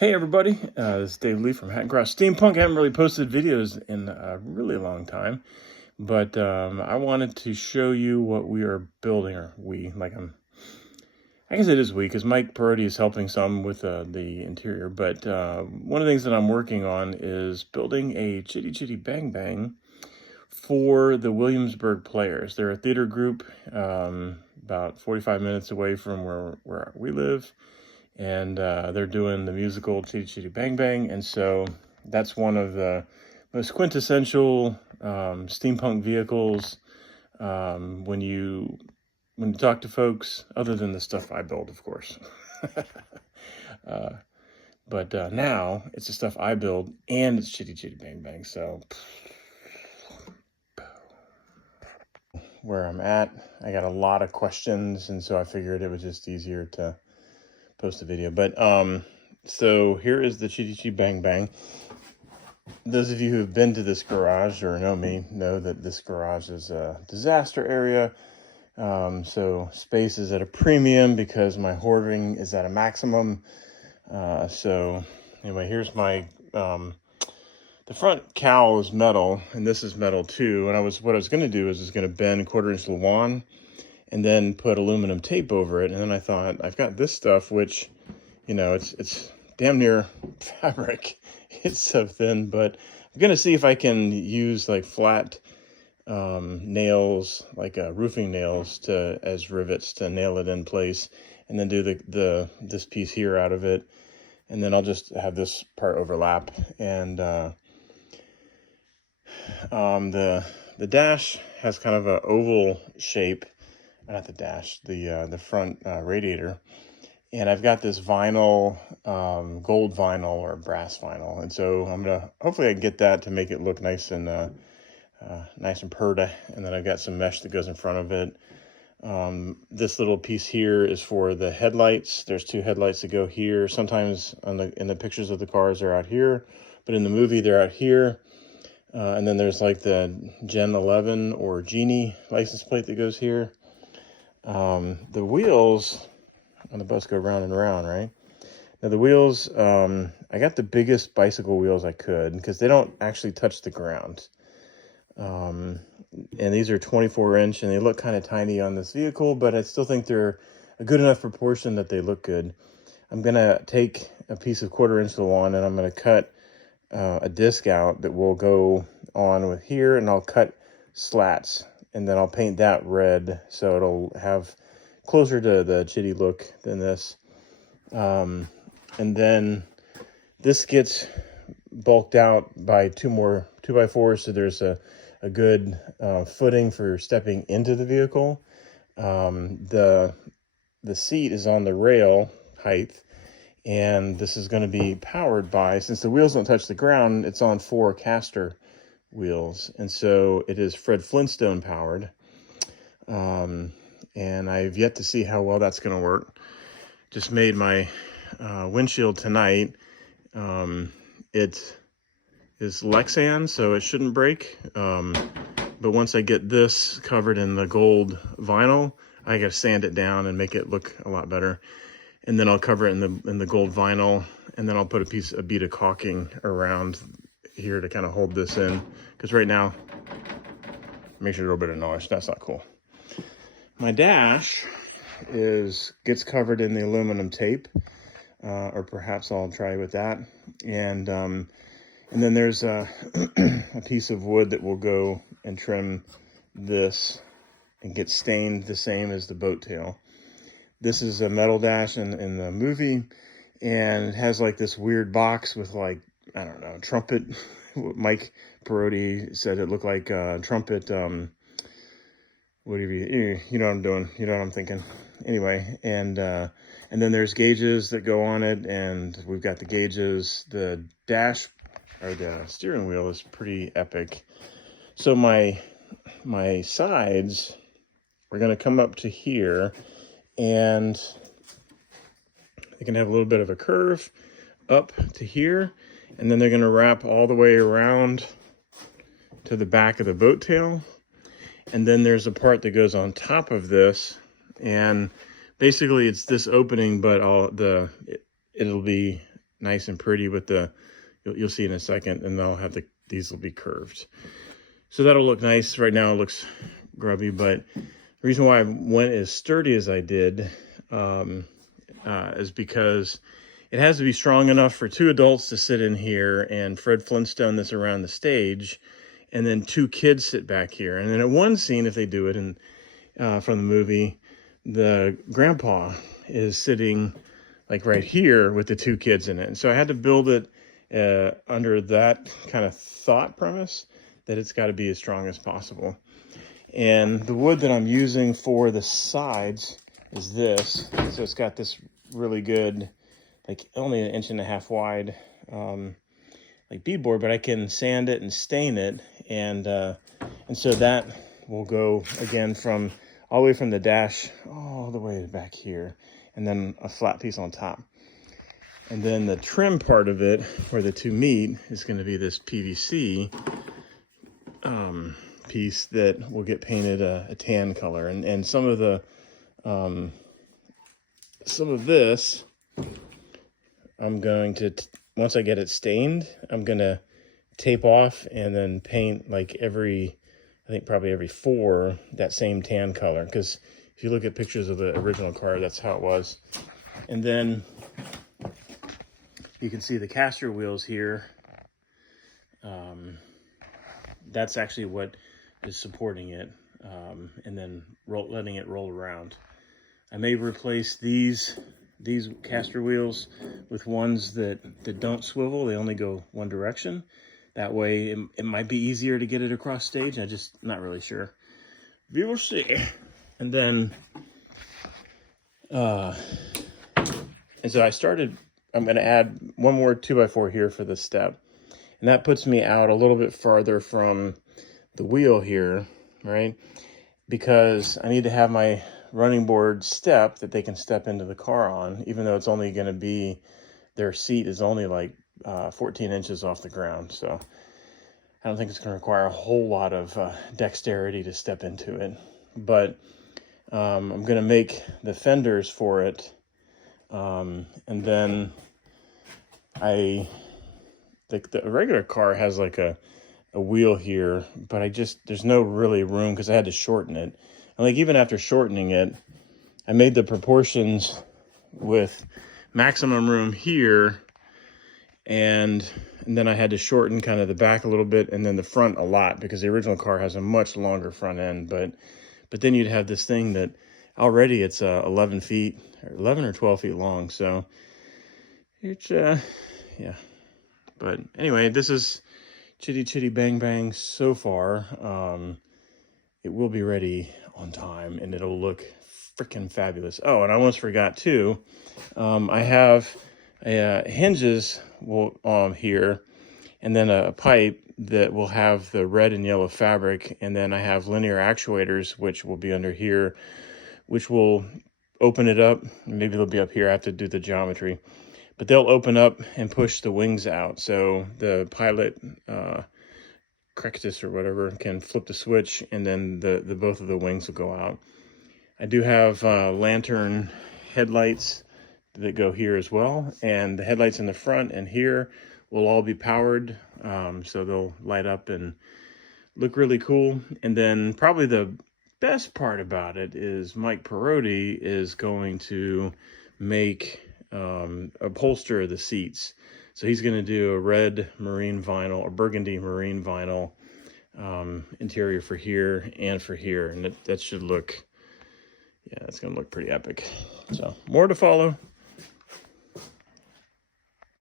Hey everybody, this is Dave Lee from Hat Cross Steampunk. I haven't really posted videos in a really long time, but I wanted to show you what we are building, or I guess it is we, because Mike Perotti is helping some with the interior, but one of the things that I'm working on is building a Chitty Chitty Bang Bang for the Williamsburg Players. They're a theater group about 45 minutes away from where we live. And they're doing the musical Chitty Chitty Bang Bang, and so that's one of the most quintessential steampunk vehicles when you talk to folks, other than the stuff I build, of course. But now it's the stuff I build, and it's Chitty Chitty Bang Bang. So where I'm at, I got a lot of questions, and so I figured it was just easier to post a video. But so here is the Chitty Chitty Bang Bang. Those of you who have been to this garage or know me know that this garage is a disaster area. So space is at a premium because my hoarding is at a maximum. So anyway, here's my the front cowl is metal, and this is metal too. And what I was going to do is going to bend 1/4 inch Lawan and then put aluminum tape over it. And then I thought, I've got this stuff, which, you know, it's damn near fabric. It's so thin, but I'm gonna see if I can use like flat nails, like roofing nails as rivets to nail it in place, and then do this piece here out of it. And then I'll just have this part overlap. And the dash has kind of an oval shape. Not the dash, the front radiator. And I've got this vinyl, gold vinyl or brass vinyl. And so hopefully I can get that to make it look nice and purty. And then I've got some mesh that goes in front of it. This little piece here is for the headlights. There's 2 headlights that go here. Sometimes in the pictures of the cars, they're out here, but in the movie, they're out here. And then there's like the Gen 11 or Genie license plate that goes here. The wheels on the bus go round and round, right? Now the wheels, I got the biggest bicycle wheels I could because they don't actually touch the ground. And these are 24-inch, and they look kind of tiny on this vehicle, but I still think they're a good enough proportion that they look good. I'm going to take a piece of 1/4 inch Lawan, and I'm going to cut a disc out that will go on with here, and I'll cut slats. And then I'll paint that red, so it'll have closer to the Chitty look than this. And then this gets bulked out by 2 more 2x4s, so there's a good footing for stepping into the vehicle. The seat is on the rail height, and this is going to be powered by, since the wheels don't touch the ground, it's on 4 caster wheels, and so it is Fred Flintstone powered. And I've yet to see how well that's going to work. Just made my windshield tonight. It is Lexan, so it shouldn't break. But once I get this covered in the gold vinyl, I got to sand it down and make it look a lot better. And then I'll cover it in the gold vinyl, and then I'll put a bead of caulking around here to kind of hold this in, because right now makes a little bit of noise. That's not cool. My dash gets covered in the aluminum tape, or perhaps I'll try with that. And then there's a piece of wood that will go and trim this and get stained the same as the boat tail. This is a metal dash in the movie, and it has like this weird box with, like, I don't know, trumpet. Mike Perotti said it looked like trumpet. Whatever you know what I'm doing. You know what I'm thinking. Anyway, and then there's gauges that go on it, and we've got the gauges. The dash, or the steering wheel, is pretty epic. So my sides are going to come up to here, and they can have a little bit of a curve up to here, and then they're going to wrap all the way around to the back of the boat tail. And then there's a part that goes on top of this, and basically it's this opening, but it'll be nice and pretty with the, you'll see in a second, and they'll have these will be curved. So that'll look nice. Right now it looks grubby, but the reason why I went as sturdy as I did is because it has to be strong enough for 2 adults to sit in here and Fred Flintstone this around the stage, and then 2 kids sit back here. And then at one scene, if they do it from the movie, the grandpa is sitting like right here with the 2 kids in it. And so I had to build it under that kind of thought premise that it's got to be as strong as possible. And the wood that I'm using for the sides is this. So it's got this really good, like only 1.5 inches wide, like beadboard, but I can sand it and stain it. And so that will go again from all the way from the dash all the way back here, and then a flat piece on top. And then the trim part of it, where the 2 meet, is going to be this PVC piece that will get painted a tan color. And some of this, I'm going to, once I get it stained, I'm going to tape off and then paint like I think probably every 4, that same tan color. Because if you look at pictures of the original car, that's how it was. And then you can see the caster wheels here. That's actually what is supporting it, and then letting it roll around. I may replace these caster wheels with ones that don't swivel. They only go one direction. That way it might be easier to get it across stage. I'm just not really sure. We will see. And then, and so I'm going to add one more 2x4 here for this step. And that puts me out a little bit farther from the wheel here, right? Because I need to have my running board step that they can step into the car on, even though it's only going to be, their seat is only like 14 inches off the ground. So I don't think it's going to require a whole lot of dexterity to step into it. But I'm going to make the fenders for it. And then the regular car has like a wheel here, but there's no really room because I had to shorten it. And like even after shortening it, I made the proportions with maximum room here, and then I had to shorten kind of the back a little bit and then the front a lot, because the original car has a much longer front end. But then you'd have this thing that already it's 11 feet or 11 or 12 feet long. So it's yeah. But anyway, this is Chitty Chitty Bang Bang so far. It will be ready on time, and it'll look freaking fabulous. Oh, and I almost forgot too. I have hinges here, and then a pipe that will have the red and yellow fabric, and then I have linear actuators, which will be under here, which will open it up. Maybe they'll be up here. I have to do the geometry. But they'll open up and push the wings out. So the pilot, Crectus or whatever, can flip the switch, and then the both of the wings will go out. I do have lantern headlights that go here as well. And the headlights in the front and here will all be powered. So they'll light up and look really cool. And then probably the best part about it is Mike Perotti is going to make upholster the seats. So he's going to do a red marine vinyl or burgundy marine vinyl interior for here and for here, and that should look, yeah, that's going to look pretty epic. So more to follow.